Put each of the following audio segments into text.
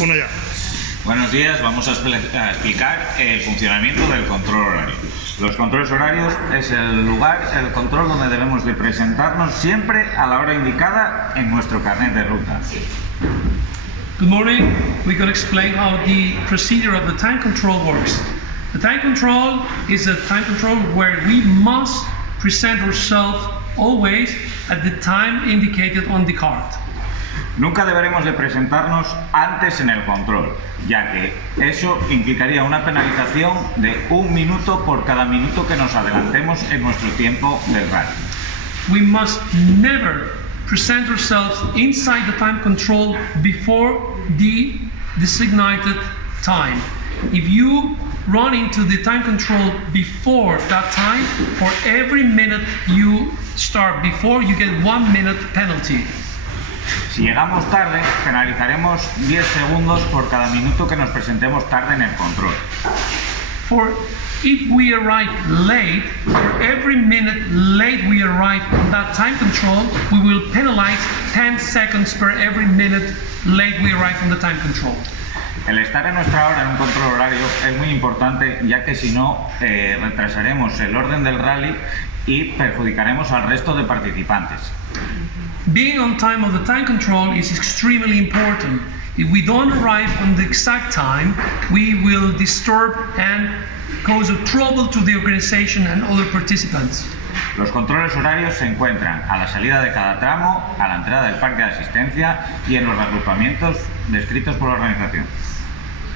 Uno ya. Buenos días, vamos a explicar el funcionamiento del control horario. Los controles horarios es el lugar, el control donde debemos de presentarnos siempre a la hora indicada en nuestro carnet de ruta. Good morning. We're going to explain how the procedure of the time control works. The time control is a time control where we must present ourselves always at the time indicated on the card. Nunca deberemos de presentarnos antes en el control, ya que eso implicaría una penalización de 1 minuto por cada minuto que nos adelantemos en nuestro tiempo del rally. We must never present ourselves inside the time control before the designated time. If you run into the time control before that time, for every minute you start before, you get 1 minute penalty. Si llegamos tarde, penalizaremos 10 segundos por cada minuto que nos presentemos tarde en el control. For if we arrive late, for every minute late we arrive on that time control, we will penalize 10 seconds per every minute late we arrive on the time control. El estar en nuestra hora en un control horario es muy importante, ya que si no, retrasaremos el orden del rally y perjudicaremos al resto de participantes. Being on time of the time control is extremely important. If we don't arrive on the exact time, we will disturb and cause trouble to the organization and other participants. Los controles horarios se encuentran a la salida de cada tramo, a la entrada del parque de asistencia y en los agrupamientos descritos por la organización.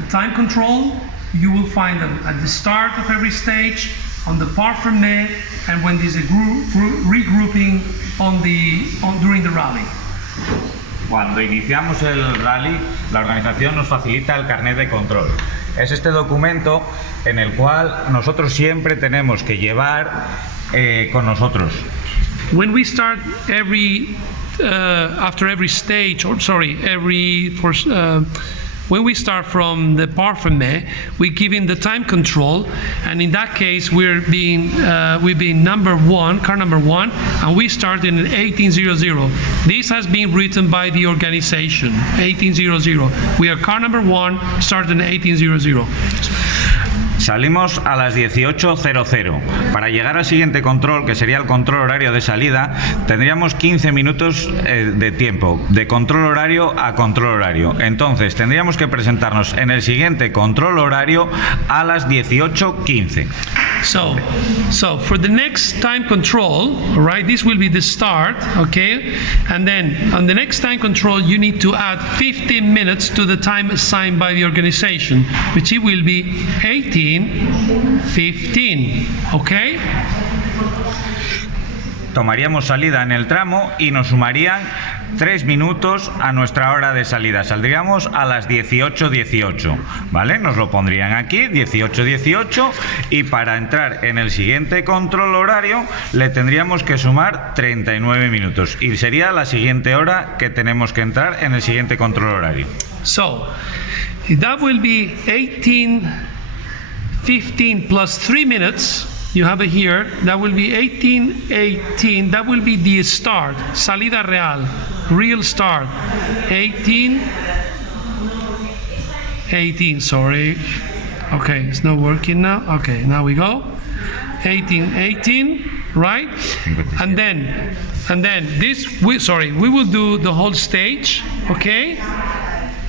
The time control, you will find them at the start of every stage, on the parfumé, and when there's a regrouping during the rally. Cuando iniciamos el rally, la organización nos facilita el carnet de control. Es este documento en el cual nosotros siempre tenemos que llevar con nosotros. When we start after every stage, when we start from the parfumé, we give in the time control, and in that case we're being car number one, and we start in 1800. This has been written by the organization, 1800. We are car number one, start in 1800. Salimos a las 18:00. Para llegar al siguiente control, que sería el control horario de salida, tendríamos 15 minutos de tiempo, de control horario a control horario. Entonces, tendríamos que presentarnos en el siguiente control horario a las 18:15. So for the next time control, right, this will be the start, okay? And then on the next time control, you need to add 15 minutes to the time assigned by the organization, which it will be 18:15, okay? Tomaríamos salida en el tramo y nos sumarían 3 minutos a nuestra hora de salida. Saldríamos a las 18:18, ¿vale? Nos lo pondrían aquí, 18:18, y para entrar en el siguiente control horario le tendríamos que sumar 39 minutos y sería la siguiente hora que tenemos que entrar en el siguiente control horario. So, that will be 18:15 plus 3 minutes. You have it here. That will be 18:18. That will be the start. Salida real. Real start. 18:18. Sorry. Okay, it's not working now. Okay, now we go. 18:18. Right? And then we will do the whole stage. Okay.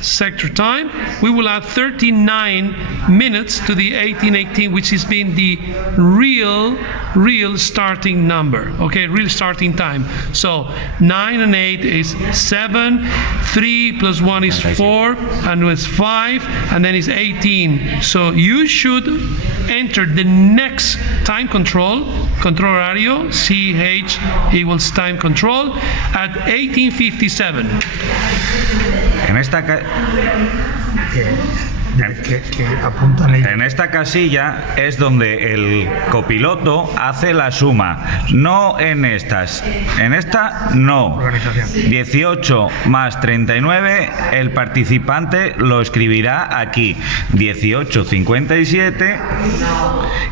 Sector time, we will add 39 minutes to the 18:18, which has been the real starting number, okay, real starting time. So 9 and 8 is 7, 3 plus 1 is 4, and it's 5, and then it's 18. So you should enter the next time control horario, CH equals time control, at 18:57. En esta casilla es donde el copiloto hace la suma, no en estas. En esta no. 18 más 39, el participante lo escribirá aquí, 18:57,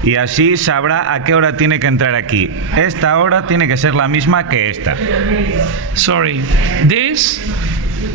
y así sabrá a qué hora tiene que entrar aquí. Esta hora tiene que ser la misma que esta. Sorry, this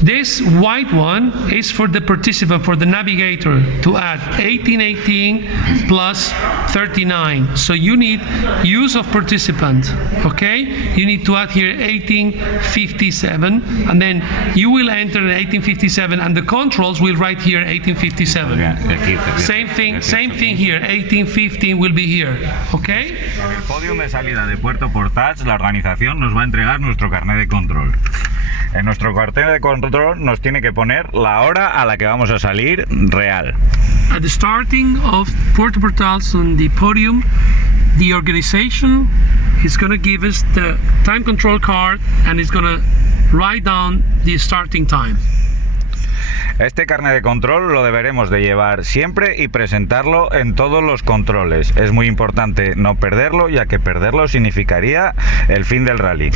This white one is for the participant, for the navigator, to add 1818 plus 39. So you need use of participant, okay? You need to add here 1857, and then you will enter 1857, and the controls will write here 1857. Same thing here, 1815 will be here, okay? En el podium de salida de Puerto Portats, la organización nos va a entregar nuestro carnet de control. En nuestro carnet de control nos tiene que poner la hora a la que vamos a salir real. At the starting of Puerto Portals on the podium, the organization is going to give us the time control card and it's going to write down the starting time. Este carnet de control lo deberemos de llevar siempre y presentarlo en todos los controles. Es muy importante no perderlo, ya que perderlo significaría el fin del rally.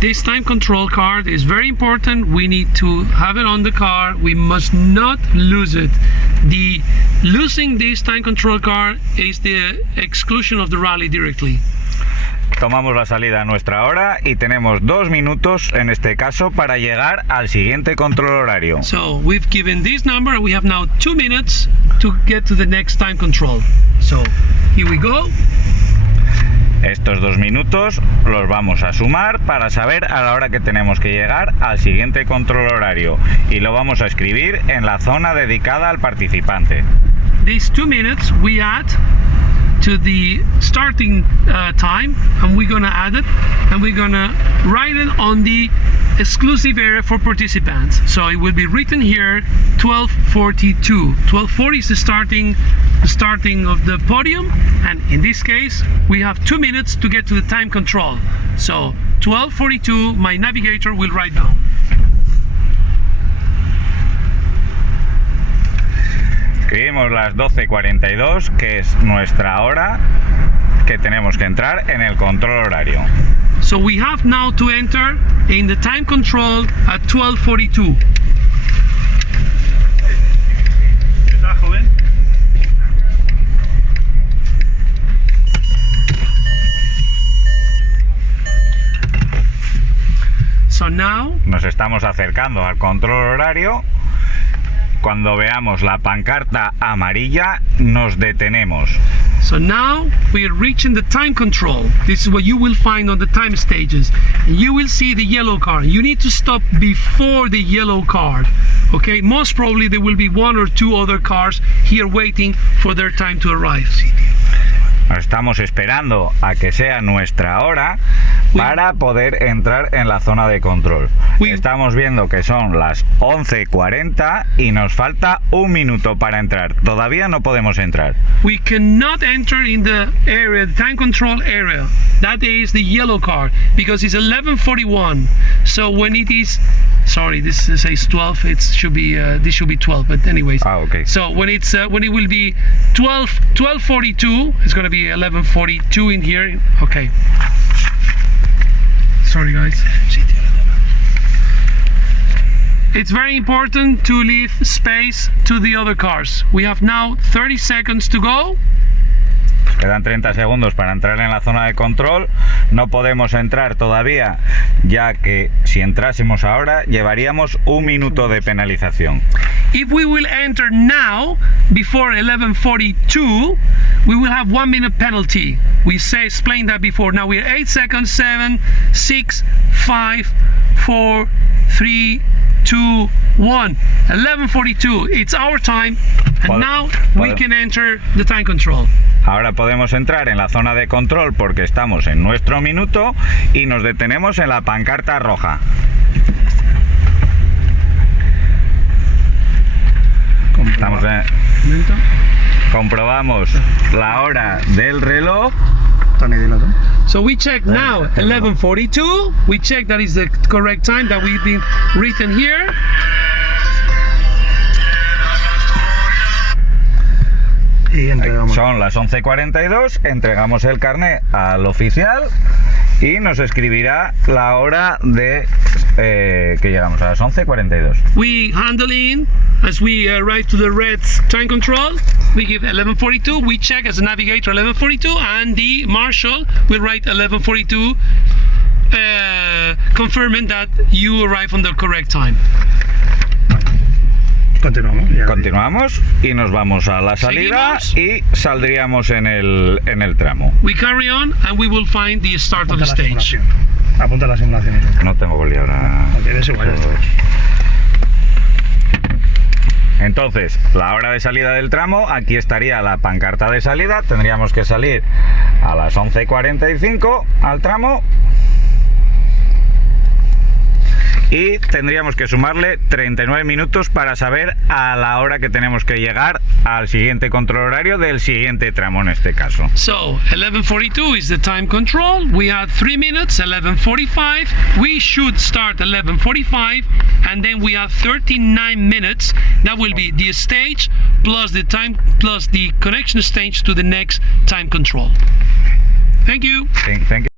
This time control card is very important. We need to have it on the car. We must not lose it. Losing this time control card is the exclusion of the rally directly. Tomamos la salida a nuestra hora y tenemos 2 minutos en este caso para llegar al siguiente control horario. So we've given this number and we have now 2 minutes to get to the next time control. So here we go. Estos 2 minutos los vamos a sumar para saber a la hora que tenemos que llegar al siguiente control horario y lo vamos a escribir en la zona dedicada al participante. These 2 minutes we add to the starting time, and we're gonna add it and we're gonna write it on the exclusive area for participants. So it will be written here 12:42. 12:40 is the starting of the podium, and in this case we have 2 minutes to get to the time control. So 12:42 my navigator will write down. Escribimos las 12:42, que es nuestra hora que tenemos que entrar en el control horario. So we have now to enter in the time control at 12:42. ¿Qué tal, joven? So now nos estamos acercando al control horario. Cuando veamos la pancarta amarilla, nos detenemos. So now we are reaching the time control. This is what you will find on the time stages. And you will see the yellow card. You need to stop before the yellow card. Okay, most probably there will be 1 or 2 other cars here waiting for their time to arrive. Estamos esperando a que sea nuestra hora para poder entrar en la zona de control. Estamos viendo que son las 11:40 y nos falta 1 minuto para entrar. Todavía no podemos entrar. We cannot enter in the area, the time control area. That is the yellow card, because it's 11:41. So when it is, sorry, this says 12. It should be this should be 12. But anyways. Okay. So when it will be 12:42, it's going to be 11:42 in here. Okay. Sorry, guys. It's very important to leave space to the other cars. We have now 30 seconds to go. Quedan 30 segundos para entrar en la zona de control. No podemos entrar todavía, ya que si entrásemos ahora llevaríamos 1 minuto de penalización. If we will enter now before 11:42, we will have 1 minute penalty. We explained that before. Now we're 8 seconds. 7, 6, 5, 4, 3, 2, 1. 11:42. It's our time, and now we can enter the time control. Ahora podemos entrar en la zona de control porque estamos en nuestro minuto y nos detenemos en la pancarta roja. Comprobamos la hora del reloj. So we check now 11:42. We check that is the correct time that we've been written here. Son las 11:42, entregamos el carnet al oficial y nos escribirá la hora de que llegamos a las 11:42. We handle in as we arrive to the red time control. We give 11:42. We check as a navigator 11:42, and the marshal will write 11:42 confirming that you arrive on the correct time. Continuamos. Ya Continuamos y nos vamos a la salida Seguimos. y saldríamos en el tramo. We carry on and we will find the start of Apunta the la stage. simulación. Apunta la simulación. No tengo boli ahora. Ok, es igual, ya está. Entonces, la hora de salida del tramo, aquí estaría la pancarta de salida, tendríamos que salir a las 11:45 al tramo y tendríamos que sumarle 39 minutos para saber a la hora que tenemos que llegar al siguiente control horario del siguiente tramo en este caso. So 11:42 is the time control. We have 3 minutes. 11:45. We should start 11:45, and then we have 39 minutes. That will be the stage plus the time plus the connection stage to the next time control. Thank you. Thank you.